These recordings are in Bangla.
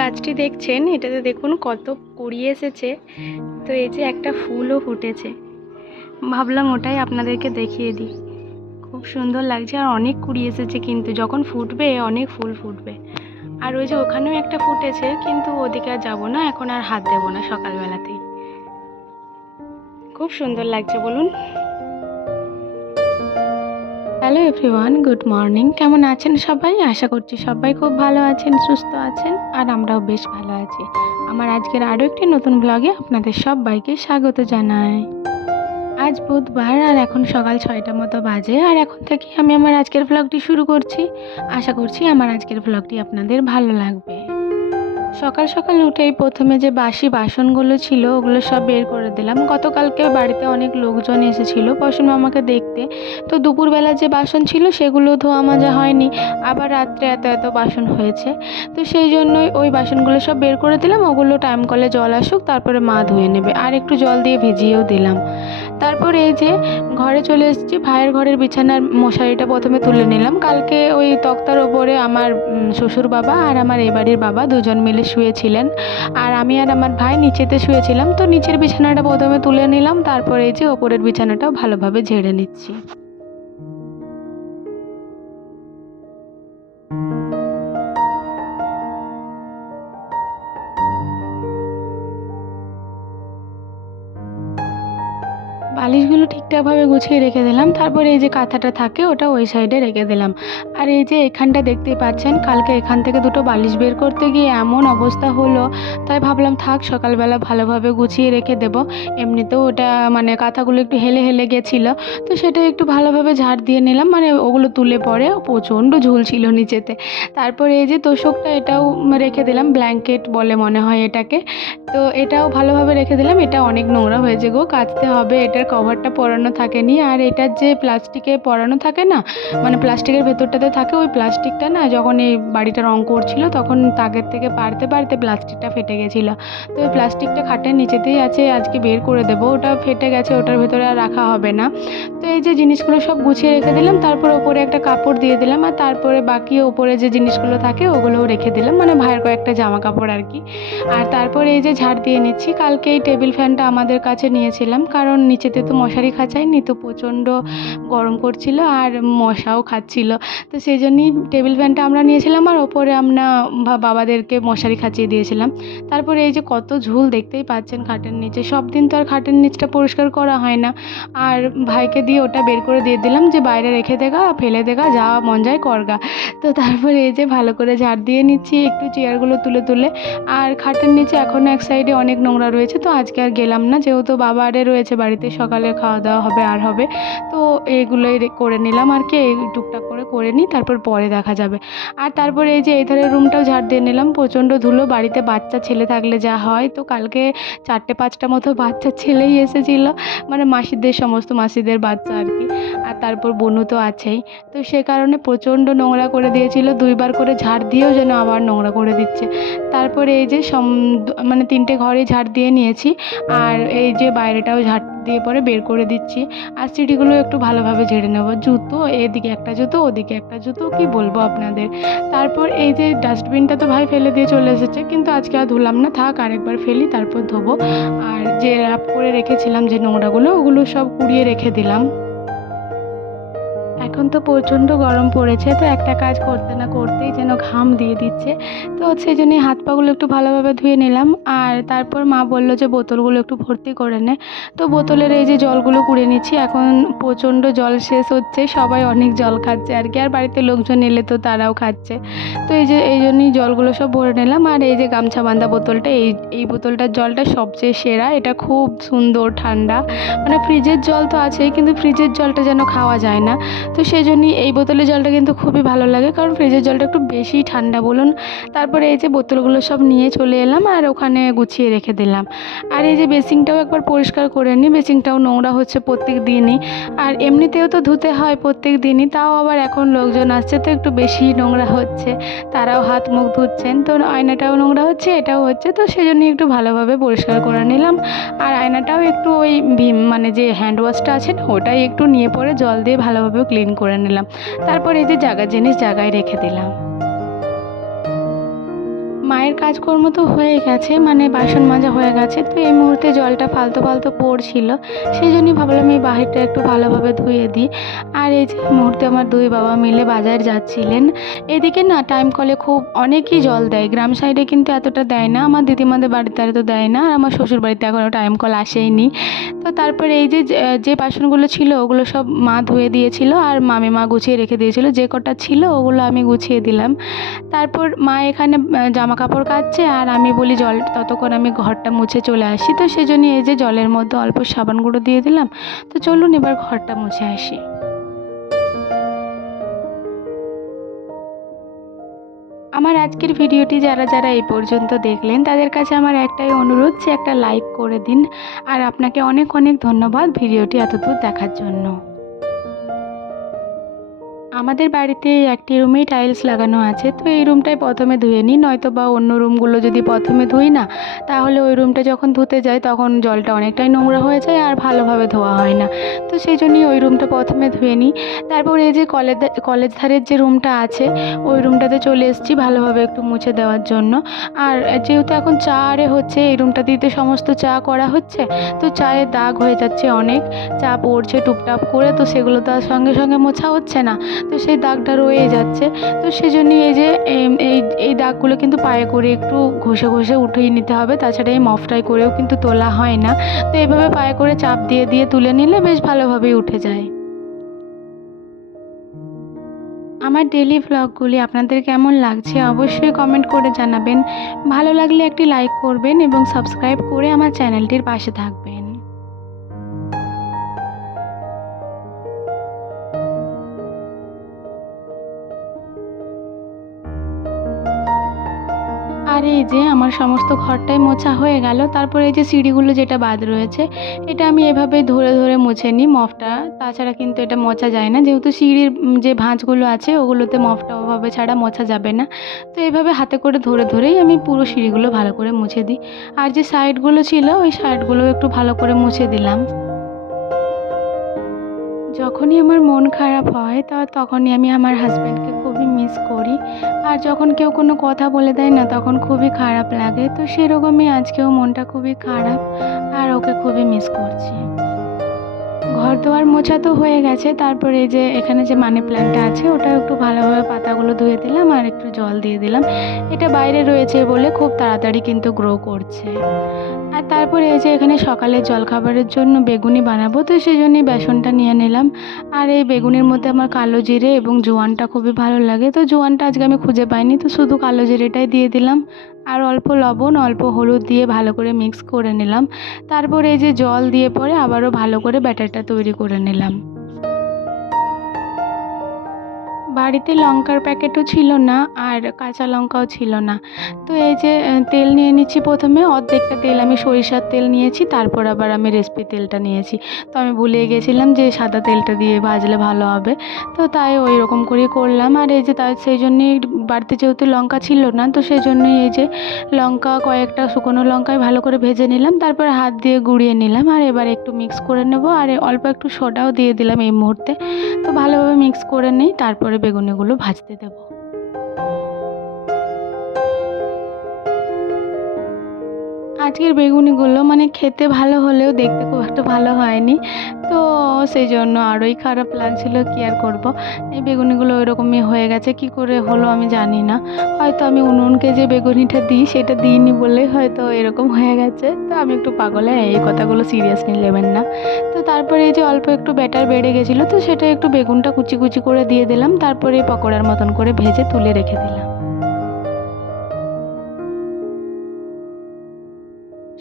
গাছটি দেখছেন, এটাতে দেখুন কত কুড়ি এসেছে। তো এই যে একটা ফুলও ফুটেছে, ভাবলাম ওটাই আপনাদেরকে দেখিয়ে দিই। খুব সুন্দর লাগছে আর অনেক কুড়ি এসেছে, কিন্তু যখন ফুটবে অনেক ফুল ফুটবে। আর ওই যে ওখানেও একটা ফুটেছে, কিন্তু ওদিকে আর যাবো না, এখন আর হাত দেবো না সকালবেলাতেই। খুব সুন্দর লাগছে বলুন। Hello everyone, good morning. কেমন আছেন সবাই? আশা করছি সবাই খুব ভালো আছেন, সুস্থ আছেন, আর আমরাও বেশ ভালো আছি। আমার আজকের আরও একটি নতুন ব্লগে আপনাদের সবাইকে স্বাগত জানাই। আজ বুধবার আর এখন সকাল 6টা মতো বাজে, আর এখন থেকে আমি আমার আজকের ব্লগটি শুরু করছি। আশা করছি আমার আজকের ব্লগটি আপনাদের ভালো লাগবে। সকাল সকাল উঠেই প্রথমে যে বাসি বাসনগুলো ছিল ওগুলো সব বের করে দিলাম। গতকালকে বাড়িতে অনেক লোকজন এসেছিল পশম মামাকে দেখতে, তো দুপুরবেলা যে বাসন ছিল সেগুলো ধোয়া মাজা হয়নি, আবার রাত্রে এত এত বাসন হয়েছে। তো সেই জন্যই ওই বাসনগুলো সব বের করে দিলাম। ওগুলো টাইম কলে জল আসুক, তারপরে মা ধুয়ে নেবে, আর একটু জল দিয়ে ভিজিয়েও দিলাম। তারপর এই যে ঘরে চলে এসেছি, ভাইয়ের ঘরের বিছানার মশারিটা প্রথমে তুলে নিলাম। কালকে ওই তক্তার ওপরে আমার শ্বশুর বাবা আর আমার এ বাড়ির বাবা দুজন মিলে শুয়েছিলেন, আর আমি আর আমার ভাই নিচেতে শুয়েছিলাম। তো নিচের বিছানাটা প্রথমে তুলে নিলাম, তারপর এই যে ওপরের বিছানাটাও ভালোভাবে ঝেড়ে নিচ্ছি। বালিশগুলো ঠিকঠাকভাবে গুছিয়ে রেখে দিলাম। তারপরে এই যে কাঁথাটা থাকে ওটা ওই সাইডে রেখে দিলাম। আর এই যে এখানটা দেখতেই পাচ্ছেন, কালকে এখান থেকে দুটো বালিশ বের করতে গিয়ে এমন অবস্থা হলো, তাই ভাবলাম থাক সকালবেলা ভালোভাবে গুছিয়ে রেখে দেবো। এমনিতেও ওটা মানে কাঁথাগুলো একটু হেলে হেলে গেছিলো, তো সেটা একটু ভালোভাবে ঝাড় দিয়ে নিলাম। মানে ওগুলো তুলে পরে প্রচণ্ড ঝুল ছিল নিচেতে। তারপরে এই যে তোষকটা এটাও রেখে দিলাম, ব্ল্যাঙ্কেট বলে মনে হয় এটাকে। তো এটাও ভালোভাবে রেখে দিলাম। এটা অনেক নোংরা হয়েছে গো, কাচতে হবে। এটার কভারটা পরানো থাকেনি, আর এটার যে প্লাস্টিকে পরানো থাকে না, মানে প্লাস্টিকের ভেতরটাতে থাকে ওই প্লাস্টিকটা না, যখন এই বাড়িটা রং করছিল তখন তাগের থেকে পারতে পারতে প্লাস্টিকটা ফেটে গেছিলো। তো ওই প্লাস্টিকটা খাটের নিচেতেই আছে, আজকে বের করে দেবো। ওটা ফেটে গেছে, ওটার ভেতরে আর রাখা হবে না। তো এই যে জিনিসগুলো সব গুছিয়ে রেখে দিলাম, তারপর ওপরে একটা কাপড় দিয়ে দিলাম, আর তারপরে বাকি ওপরে যে জিনিসগুলো থাকে ওগুলোও রেখে দিলাম, মানে ভাইয়ের কয়েকটা জামা কাপড় আর কি। আর তারপরে এই যে ঝাড় দিয়ে নিচ্ছি। কালকে এই টেবিল ফ্যানটা আমাদের কাছে নিয়েছিলাম, কারণ নিচেতে তো মশারি খাঁচাইনি, তো প্রচণ্ড গরম করছিল আর মশাও খাচ্ছিল। তো সেই জন্যই টেবিল ফ্যানটা আমরা নিয়েছিলাম, আর ওপরে আমরা বাবাদেরকে মশারি খাঁচিয়ে দিয়েছিলাম। তারপরে এই যে কত ঝুল দেখতেই পাচ্ছেন খাটের নিচে। সব দিন তো আর খাটের নিচটা পরিষ্কার করা হয় না, আর ভাইকে দিয়ে ওটা বের করে দিয়ে দিলাম যে বাইরে রেখে দেগা, ফেলে দেগা, যা মন যায় করগা। তো তারপরে এই যে ভালো করে ঝাড় দিয়ে নিচ্ছি একটু চেয়ারগুলো তুলে তুলে। আর খাটের নিচে এখনও এক সাইডে অনেক নোংরা রয়েছে, তো আজকে আর গেলাম না, যেহেতু বাবা আরে রয়েছে বাড়িতে, সকালে খাওয়া দাওয়া হবে আর হবে। তো এইগুলোই করে নিলাম আর কি, এই টুকটাক করে নিই, তারপর পরে দেখা যাবে। আর তারপরে এই যে এই ধারের রুমটাও ঝাড় দিয়ে নিলাম। প্রচণ্ড ধুলো, বাড়িতে বাচ্চা ছেলে থাকলে যা হয়। তো কালকে 4-5টা মতো বাচ্চা ছেলেই এসেছিলো, মানে মাসিদের, সমস্ত মাসিদের বাচ্চা আর কি। আর তারপর বনু তো আছেই। তো সে কারণে প্রচণ্ড নোংরা করে দিয়েছিল, 2বার করে ঝাড় দিয়েও যেন আবার নোংরা করে দিচ্ছে। তারপরে এই যে মানে 3টে ঘরে ঝাড় দিয়ে নিয়েছি, আর এই যে বাইরেটাও ঝাড় দিয়ে পরে বের করে দিচ্ছি। আর সিঁড়িগুলো একটু ভালোভাবে ঝেড়ে নেব। জুতো, এদিকে একটা জুতো, ওদিকে একটা জুতো, কি বলবো আপনাদের। তারপর এই যে ডাস্টবিনটা তো ভাই ফেলে দিয়ে চলে এসেছে, কিন্তু আজকে আর ধুলাম না, থাক আরেকবার ফেলি তারপর ধোবো। আর যে র্যাপ করে রেখেছিলাম যে নোংরাগুলো, ওগুলো সব কুড়িয়ে রেখে দিলাম। এখন তো প্রচণ্ড গরম পড়েছে, তো একটা কাজ করতে না করতেই যেন ঘাম দিয়ে দিচ্ছে। তো সেই জন্যই হাত পাগুলো একটু ভালোভাবে ধুয়ে নিলাম। আর তারপর মা বললো যে বোতলগুলো একটু ভর্তি করে নে। তো বোতলের এই যে জলগুলো কুড়িয়ে নিচ্ছি। এখন প্রচণ্ড জল শেষ হচ্ছে, সবাই অনেক জল খাচ্ছে আর কি, আর বাড়িতে লোকজন এলে তো তারাও খাচ্ছে। তো এই জন্যই জলগুলো সব ভরে নিলাম। আর এই যে গামছা বাঁধা বোতলটা, এই বোতলটার জলটা সবচেয়ে সেরা। এটা খুব সুন্দর ঠান্ডা, মানে ফ্রিজের জল তো আছেই, কিন্তু ফ্রিজের জলটা যেন খাওয়া যায় না। তো সেই জন্যই এই বোতলের জলটা কিন্তু খুবই ভালো লাগে, কারণ ফ্রিজের জলটা একটু বেশি ঠান্ডা বলুন। তারপরে এই যে বোতলগুলো সব নিয়ে চলে এলাম, আর ওখানে গুছিয়ে রেখে দিলাম। আর এই যে বেসিনটাও একবার পরিষ্কার করে নিই, বেসিনটাও নোংরা হচ্ছে প্রত্যেক দিনই। আর এমনিতেও তো ধুতে হয় প্রত্যেক দিনই, তাও আবার এখন লোকজন আসছে তো একটু বেশি নোংরা হচ্ছে, তারাও হাত মুখ ধুচ্ছেন, তো আয়নাটাও নোংরা হচ্ছে, এটাও হচ্ছে। তো সেই জন্যই একটু ভালোভাবে পরিষ্কার করে নিলাম। আর আয়নাটাও একটু ওই মানে যে হ্যান্ড ওয়াশটা আছে না, ওটাই একটু নিয়ে পরে জল দিয়ে ভালোভাবে ক্লিন করে নিলাম। তারপর এই যে জিনিস জায়গায় রেখে দিলাম। মায়ের কাজকর্ম তো হয়ে গেছে, মানে বাসন মাজা হয়ে গেছে। তো এই মুহূর্তে জলটা ফালতু ফালতু পড়ছিল, সেই জন্যই ভাবলাম এই বাহিরটা একটু ভালোভাবে ধুয়ে দিই। আর এই যে এই মুহূর্তে আমার দুই বাবা মিলে বাজার যাচ্ছিলেন। এদিকে না টাইম কলে খুব অনেকই জল দেয়, গ্রাম সাইডে কিন্তু এতটা দেয় না, আমার দিদিমাদের বাড়িতে এত দেয় না, আর আমার শ্বশুর বাড়িতে এখনও টাইম কল আসেইনি। তো তারপরে এই যে যে বাসনগুলো ছিল ওগুলো সব মা ধুয়ে দিয়েছিল, আর মামিমা গুছিয়ে রেখে দিয়েছিল, যে কটা ছিল ওগুলো আমি গুছিয়ে দিলাম। তারপর মা এখানে জামা কাপড় কাচছে, আর আমি বলি জল ততক্ষণ আমি ঘরটা মুছে চলে আসি। তো সেজন্য এই যে জলের মধ্যে অল্প সাবান গুঁড়ো দিয়ে দিলাম। তো চলুন এবার ঘরটা মুছে আসি। আমার আজকের ভিডিওটি যারা যারা এই পর্যন্ত দেখলেন তাদের কাছে আমার একটাই অনুরোধ যে একটা লাইক করে দিন। আর আপনাকে অনেক অনেক ধন্যবাদ ভিডিওটি এতদূর দেখার জন্য। আমাদের বাড়িতে একটি রুমেই টাইলস লাগানো আছে, তো এই রুমটাই প্রথমে ধুয়ে নিই, নয়তো বা অন্য রুমগুলো যদি প্রথমে ধুই না, তাহলে ওই রুমটা যখন ধুতে যাই তখন জলটা অনেকটাই নোংরা হয়ে যায় আর ভালোভাবে ধোয়া হয় না। তো সেই জন্যই ওই রুমটা প্রথমে ধুয়ে নিই। তারপর এই যে কলেজ ধারের যে রুমটা আছে ওই রুমটাতে চলে এসেছি ভালোভাবে একটু মুছে দেওয়ার জন্য। আর যেহেতু এখন চা আরে হচ্ছে, এই রুমটা দিতে সমস্ত চা করা হচ্ছে, তো চায়ের দাগ হয়ে যাচ্ছে অনেক, চা পড়ছে টুপটাপ করে, তো সেগুলো তো আর সঙ্গে সঙ্গে মোছা হচ্ছে না, তো সেই দাগটা রয়ে যাচ্ছে। তো সেজন্যই এই যে এই এই দাগগুলো কিন্তু পায়ে করে একটু ঘষে ঘষে উঠিয়ে নিতে হবে, তাছাড়া এই মফটাই করেও কিন্তু তোলা হয় না। তো এভাবে পায়ে করে চাপ দিয়ে দিয়ে তুলে নিলে বেশ ভালোভাবেই উঠে যায়। আমার ডেইলি ভ্লগগুলি আপনাদের কেমন লাগছে অবশ্যই কমেন্ট করে জানাবেন। ভালো লাগলে একটি লাইক করবেন এবং সাবস্ক্রাইব করে আমার চ্যানেলটির পাশে থাকবেন। আর এই যে আমার সমস্ত ঘরটাই মোছা হয়ে গেল। তারপরে এই যে সিঁড়িগুলো যেটা বাদ রয়েছে, এটা আমি এভাবে ধরে ধরে মুছে নিই মপটা, তাছাড়া কিন্তু এটা মোছা যায় না, যেহেতু সিঁড়ির যে ভাঁজগুলো আছে ওগুলোতে মপটা ওভাবে ছাড়া মোছা যাবে না। তো এইভাবে হাতে করে ধরে ধরেই আমি পুরো সিঁড়িগুলো ভালো করে মুছে দিই। আর যে সাইডগুলো ছিল ওই সাইডগুলো একটু ভালো করে মুছে দিলাম। যখনই আমার মন খারাপ হয় তখনই আমি আমার হাজব্যান্ডকে খুবই মিস করি। আর যখন কেউ কোনো কথা বলে দেয় না তখন খুবই খারাপ লাগে, তো সেরকমই আজকেও মনটা খুবই খারাপ, আর ওকে খুবই মিস করছি। ঘর দোয়ার মোছা তো হয়ে গেছে, তারপরে এই যে এখানে যে মানি প্ল্যান্টটা আছে ওটা একটু ভালোভাবে পাতাগুলো ধুয়ে দিলাম আর একটু জল দিয়ে দিলাম। এটা বাইরে রয়েছে বলে খুব তাড়াতাড়ি কিন্তু গ্রো করছে। আর তারপরে এই যে এখানে সকালে জলখাবারের জন্য বেগুনি বানাবো, তো সেই জন্যই বেসনটা নিয়ে নিলাম। আর এই বেগুনের মধ্যে আমার কালো জিরে এবং জোয়ানটা খুবই ভালো লাগে, তো জোয়ানটা আজকে আমি খুঁজে পাইনি, তো শুধু কালো জিরেটাই দিয়ে দিলাম। আর অল্প লবণ অল্প হলুদ দিয়ে ভালো করে মিক্স করে নিলাম। তারপরে এই যে জল দিয়ে পরে আবারও ভালো করে ব্যাটারটা তৈরি করে নিলাম। বাড়িতে লঙ্কার প্যাকেটও ছিল না আর কাঁচা লঙ্কাও ছিল না। তো এই যে তেল নিয়ে নিচ্ছি, প্রথমে অর্ধেকটা তেল আমি সরিষার তেল নিয়েছি, তারপর আবার আমি রেসিপি তেলটা নিয়েছি। তো আমি ভুলে গেছিলাম যে সাদা তেলটা দিয়ে ভাজলে ভালো হবে, তো তাই ওই রকম করেই করলাম। আর এই যে তাই সেই জন্যেই বাড়িতে যেহেতু লঙ্কা ছিল না, তো সেই জন্যই এই যে লঙ্কা কয়েকটা শুকনো লঙ্কায় ভালো করে ভেজে নিলাম, তারপর হাত দিয়ে গুঁড়িয়ে নিলাম। আর এবার একটু মিক্স করে নেব, আর অল্প একটু সোডাও দিয়ে দিলাম এই মুহূর্তে। তো ভালোভাবে মিক্স করে নিই, তারপরে বেগুনিগুলো ভাজতে দেবো। আজকের বেগুনিগুলো মানে খেতে ভালো হলেও দেখতে খুব একটা ভালো হয়নি, তো সেই জন্য আরোই খারাপ লাগছিল, কি আর করব। এই বেগুনিগুলো ওইরকমই হয়ে গেছে, কি করে হলো আমি জানি না। হয়তো আমি উনুনকে যে বেগুনিটা দিই সেটা দিইনি বলে হয়তো এরকম হয়ে গেছে। তো আমি একটু পাগল, এই কথাগুলো সিরিয়াসলি নেবেন না। তো তারপরে এই যে অল্প একটু ব্যাটার বেড়ে গেছিলো, তো সেটা একটু বেগুনটা কুচি কুচি করে দিয়ে দিলাম, তারপরে পকোড়ার মতন করে ভেজে তুলে রেখে দিলাম।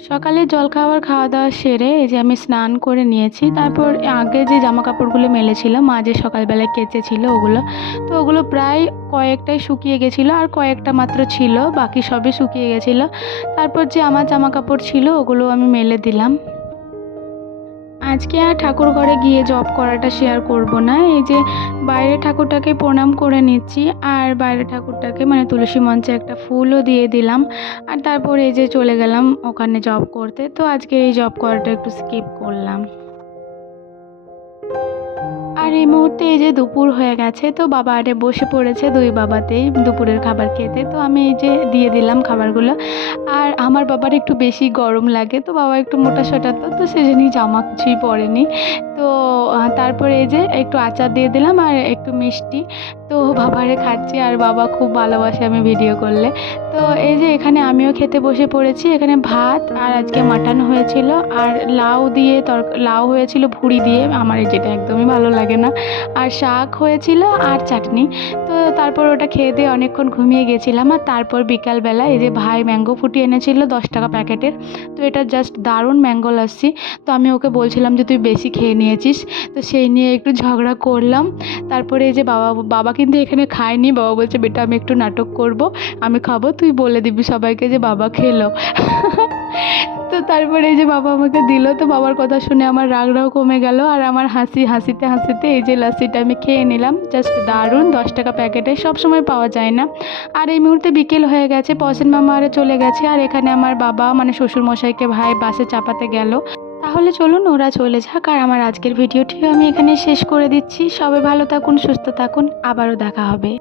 সকালে জলখাবার খাওয়া দাওয়া সেরে এই যে আমি স্নান করে নিয়েছি। তারপর আগে যে জামা কাপড়গুলো মেলেছিলাম মা যে সকালবেলায় কেচেছিল ওগুলো, তো ওগুলো প্রায় কয়েকটাই শুকিয়ে গেছিলো, আর কয়েকটা মাত্র ছিল, বাকি সবই শুকিয়ে গেছিলো। তারপর যে আমার জামা কাপড় ছিল ওগুলো আমি মেলে দিলাম। আজকে আর ঠাকুর ঘরে গিয়ে জব করাটা শেয়ার করব না। এই যে বাইরে ঠাকুরটাকে প্রণাম করে নিচ্ছি, আর বাইরে ঠাকুরটাকে মানে তুলসী মঞ্চে একটা ফুলও দিয়ে দিলাম। আর তারপর এই যে চলে গেলাম ওখানে জব করতে। তো আজকে এই জব করাটা একটু স্কিপ করলাম। আর আর এই মুহূর্তে এই যে দুপুর হয়ে গেছে, তো বাবা আরে বসে পড়েছে দুই বাবাতেই দুপুরের খাবার খেতে। তো আমি এই যে দিয়ে দিলাম খাবারগুলো। আর আমার বাবার একটু বেশি গরম লাগে, তো বাবা একটু মোটা-সোটা তো সেজন্যই জামা কিছুই পরেনি। তো তারপরে এই যে একটু আচার দিয়ে দিলাম আর একটু মিষ্টি। তো বাবারে খাচ্ছি আর বাবা খুব ভালোবাসে আমি ভিডিও করলে। তো এই যে এখানে আমিও খেতে বসে পড়েছি। এখানে ভাত আর আজকে মাটন হয়েছিল আর লাউ দিয়ে লাউ হয়েছিল ভুঁড়ি দিয়ে, আমার যেটা একদমই ভালো লাগে না। আর শাক হয়েছিল আর চাটনি। তো তারপর ওটা খেয়ে দিয়ে অনেকক্ষণ ঘুমিয়ে গেছিলাম। আর তারপর বিকালবেলা এই যে ভাই ম্যাঙ্গো ফুটি এনেছিল 10 টাকা প্যাকেটের। তো এটা জাস্ট দারুণ ম্যাঙ্গো লাস্সি। তো আমি ওকে বলছিলাম যে তুই বেশি খেয়ে নিয়েছিস, তো সেই নিয়ে একটু ঝগড়া করলাম। তারপরে এই যে বাবা কিন্তু এখানে খায়নি। বাবা বলছে বেটা আমি একটু নাটক করব, আমি খাবো, তুই বলে দিবি সবাইকে যে বাবা খেলো। তো তারপরে এই যে বাবা আমাকে দিল, তো বাবার কথা শুনে আমার রাগটাও কমে গেল আর আমার হাসিতে হাসিতে এই যে লাস্সিটা আমি খেয়ে নিলাম। জাস্ট দারুণ, 10 টাকা প্যাকেটে, সব সময় পাওয়া যায় না। আর এই মুহূর্তে বিকেল হয়ে গেছে, পসেন মামা আরে চলে গেছে আর এখানে আমার বাবা মানে শ্বশুরমশাইকে ভাই বাসে চাপাতে গেল। তাহলে চলুন ওরা চলে যাক আর আমার আজকের ভিডিওটিও আমি এখানে শেষ করে দিচ্ছি। সবাই ভালো থাকুন, সুস্থ থাকুন, আবারও দেখা হবে।